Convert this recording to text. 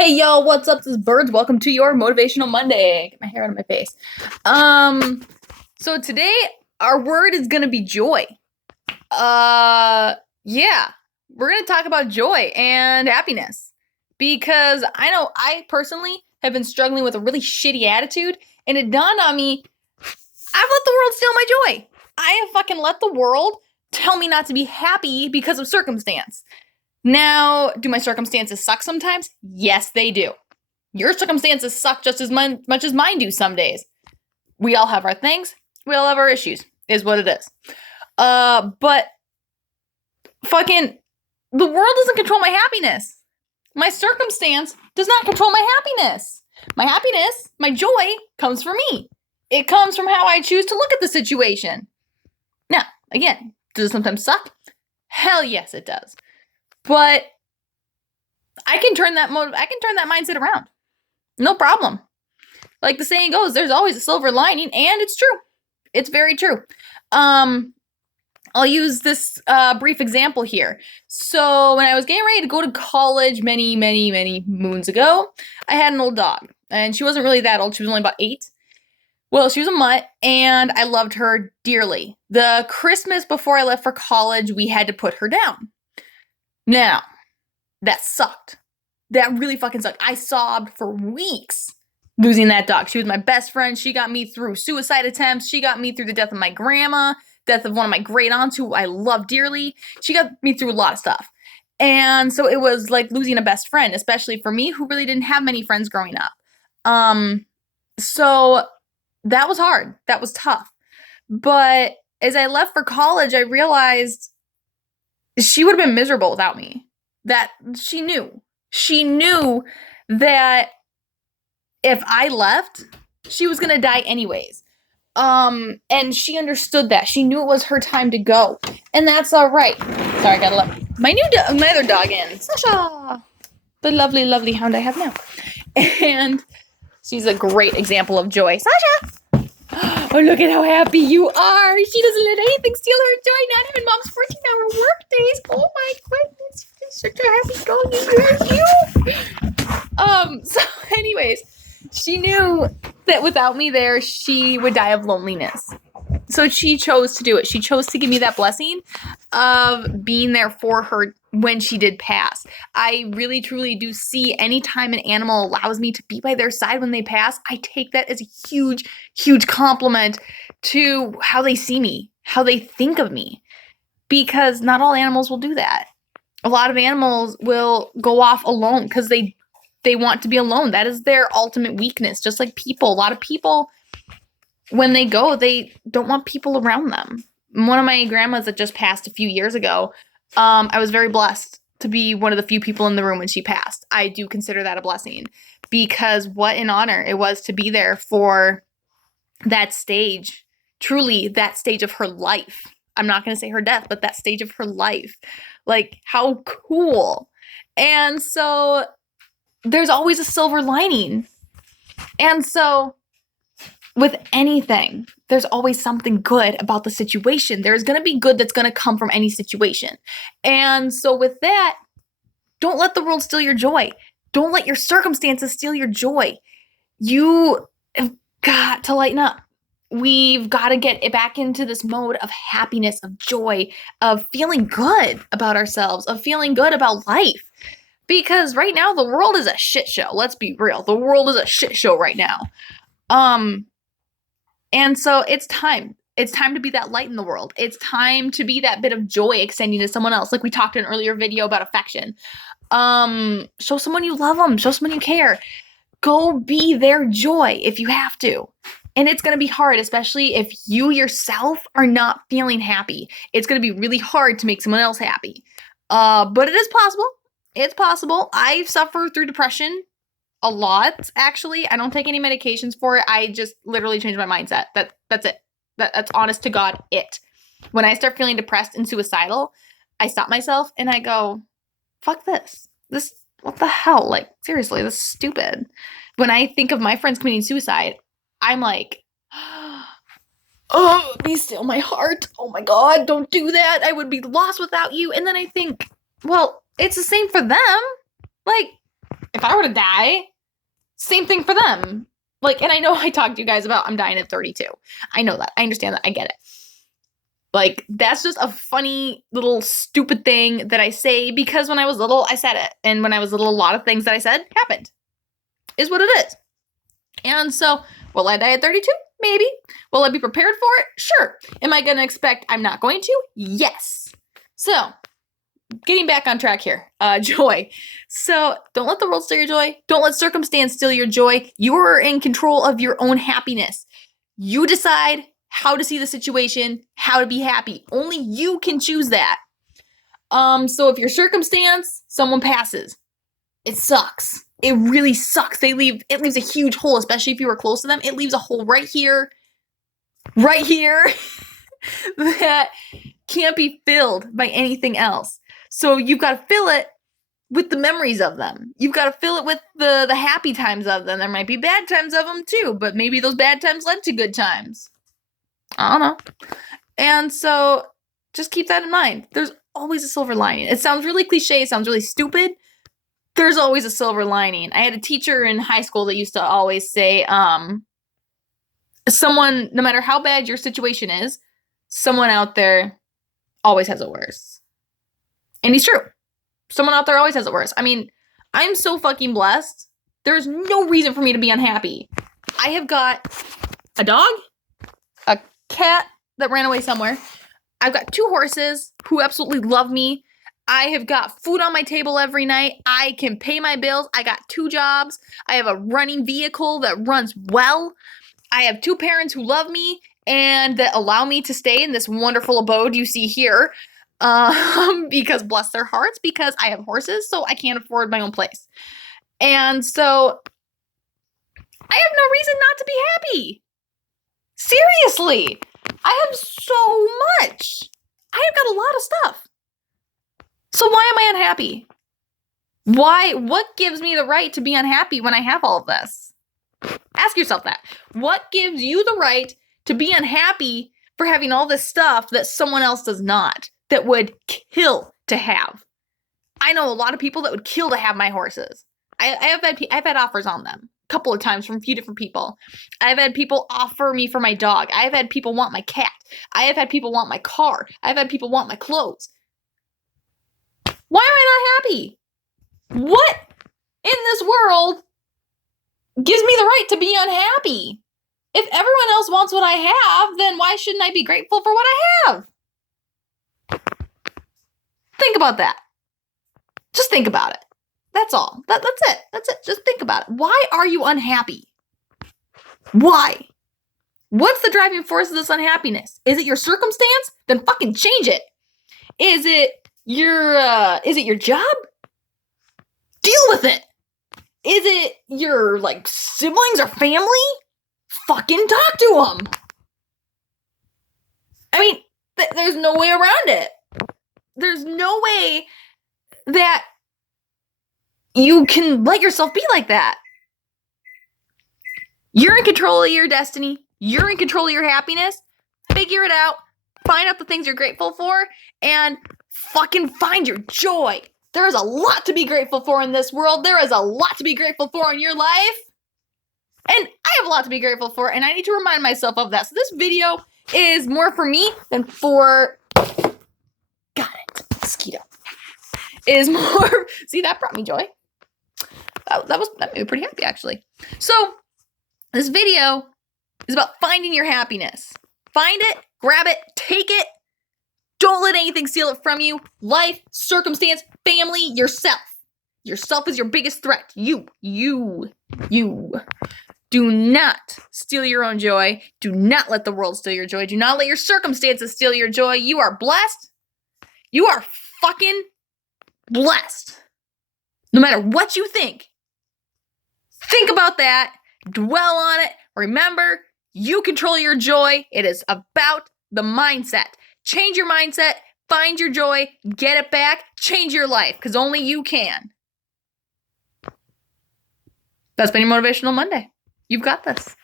Hey yo, what's up? This is Birds. Welcome to your Motivational Monday. Get my hair out of my face. So today our word is gonna be joy. Yeah. We're gonna talk about joy and happiness. Because I know I personally have been struggling with a really shitty attitude, and it dawned on me, I've let the world steal my joy. I have fucking let the world tell me not to be happy because of circumstance. Now, do my circumstances suck sometimes? Yes, they do. Your circumstances suck just as much as mine do some days. We all have our things. We all have our issues, is what it is. But fucking, the world doesn't control my happiness. My circumstance does not control my happiness. My happiness, my joy, comes from me. It comes from how I choose to look at the situation. Now, again, does it sometimes suck? Hell yes, it does. But I can turn that mindset around. No problem. Like the saying goes, there's always a silver lining, and it's true. It's very true. I'll use this brief example here. So when I was getting ready to go to college many moons ago, I had an old dog. And she wasn't really that old. She was only about 8. Well, she was a mutt, and I loved her dearly. The Christmas before I left for college, we had to put her down. Now, that sucked. That really fucking sucked. I sobbed for weeks losing that dog. She was my best friend. She got me through suicide attempts. She got me through the death of my grandma, death of one of my great aunts who I love dearly. She got me through a lot of stuff. And so it was like losing a best friend, especially for me who really didn't have many friends growing up. So that was hard. That was tough. But as I left for college, I realized she would have been miserable without me. That she knew. She knew that if I left, she was going to die anyways. And she understood that. She knew it was her time to go. And that's all right. Sorry, I gotta let my other dog in. Sasha! The lovely hound I have now. And she's a great example of joy. Sasha! Oh, look at how happy you are. She doesn't let anything steal her joy, not even mom's 14-hour work days. Oh my goodness. She's such a happy dog. So anyways, she knew that without me there, she would die of loneliness. So she chose to do it. She chose to give me that blessing of being there for her when she did pass. I really, truly do see anytime an animal allows me to be by their side when they pass, I take that as a huge, huge compliment to how they see me, how they think of me. Because not all animals will do that. A lot of animals will go off alone because they want to be alone. That is their ultimate weakness. Just like people. A lot of people, when they go, they don't want people around them. One of my grandmas that just passed a few years ago, I was very blessed to be one of the few people in the room when she passed. I do consider that a blessing because what an honor it was to be there for that stage, truly that stage of her life. I'm not going to say her death, but that stage of her life. Like, how cool. And so there's always a silver lining. And so with anything, there's always something good about the situation. There's going to be good that's going to come from any situation. And so with that, don't let the world steal your joy. Don't let your circumstances steal your joy. You have got to lighten up. We've got to get it back into this mode of happiness, of joy, of feeling good about ourselves, of feeling good about life. Because right now, the world is a shit show. Let's be real. The world is a shit show right now. And so it's time. It's time to be that light in the world. It's time to be that bit of joy extending to someone else. Like we talked in an earlier video about affection. Show someone you love them. Show someone you care. Go be their joy if you have to. And it's going to be hard, especially if you yourself are not feeling happy. It's going to be really hard to make someone else happy. But it is possible. It's possible. I've suffered through depression a lot, actually. I don't take any medications for it. I just literally changed my mindset. That's it. That's honest to God it. When I start feeling depressed and suicidal, I stop myself and I go, fuck this. What the hell? Like, seriously, this is stupid. When I think of my friends committing suicide, I'm like, oh, be still my heart. Oh my God, don't do that. I would be lost without you. And then I think, well, it's the same for them. Like, if I were to die, same thing for them. Like, and I know I talked to you guys about I'm dying at 32. I know that. I understand that. I get it. Like, that's just a funny little stupid thing that I say because when I was little, I said it. And when I was little, a lot of things that I said happened. Is what it is. And so, will I die at 32? Maybe. Will I be prepared for it? Sure. Am I going to expect I'm not going to? Yes. So, getting back on track here. Joy. So, don't let the world steal your joy. Don't let circumstance steal your joy. You are in control of your own happiness. You decide how to see the situation, how to be happy. Only you can choose that. So if your circumstance, someone passes, it sucks. It really sucks. It leaves a huge hole, especially if you were close to them. It leaves a hole right here, that can't be filled by anything else. So you've got to fill it with the memories of them. You've got to fill it with the happy times of them. There might be bad times of them too, but maybe those bad times led to good times. I don't know. And so just keep that in mind. There's always a silver lining. It sounds really cliche. It sounds really stupid. There's always a silver lining. I had a teacher in high school that used to always say, someone, no matter how bad your situation is, someone out there always has it worse. And he's true. Someone out there always has it worse. I mean, I'm so fucking blessed. There's no reason for me to be unhappy. I have got a dog, a cat that ran away somewhere. I've got 2 horses who absolutely love me. I have got food on my table every night. I can pay my bills. I got 2 jobs. I have a running vehicle that runs well. I have 2 parents who love me and that allow me to stay in this wonderful abode you see here. Because bless their hearts, because I have horses, so I can't afford my own place. And so I have no reason not to be happy. Seriously, I have so much. I have got a lot of stuff. So why am I unhappy? Why? What gives me the right to be unhappy when I have all of this? Ask yourself that. What gives you the right to be unhappy for having all this stuff that someone else does not, that would kill to have? I know a lot of people that would kill to have my horses. I've had offers on them. Couple of times from a few different people. I've had people offer me for my dog. I've had people want my cat. I have had people want my car. I've had people want my clothes. Why am I not happy? What in this world gives me the right to be unhappy? If everyone else wants what I have, then why shouldn't I be grateful for what I have? Think about that. Just think about it. That's all. That's it. That's it. Just think about it. Why are you unhappy? Why? What's the driving force of this unhappiness? Is it your circumstance? Then fucking change it. Is it your job? Deal with it. Is it your, like, siblings or family? Fucking talk to them. I mean, there's no way around it. There's no way that you can let yourself be like that. You're in control of your destiny. You're in control of your happiness. Figure it out. Find out the things you're grateful for and fucking find your joy. There is a lot to be grateful for in this world. There is a lot to be grateful for in your life. And I have a lot to be grateful for, and I need to remind myself of that. So this video is more for me than for... Got it. Mosquito. Is more... See, that brought me joy. That made me pretty happy, actually. So, this video is about finding your happiness. Find it, grab it, take it. Don't let anything steal it from you. Life, circumstance, family, yourself. Yourself is your biggest threat. You. Do not steal your own joy. Do not let the world steal your joy. Do not let your circumstances steal your joy. You are blessed. You are fucking blessed. No matter what you think about that. Dwell on it. Remember, you control your joy. It is about the mindset. Change your mindset. Find your joy. Get it back. Change your life, because only you can. That's been your Motivational Monday. You've got this.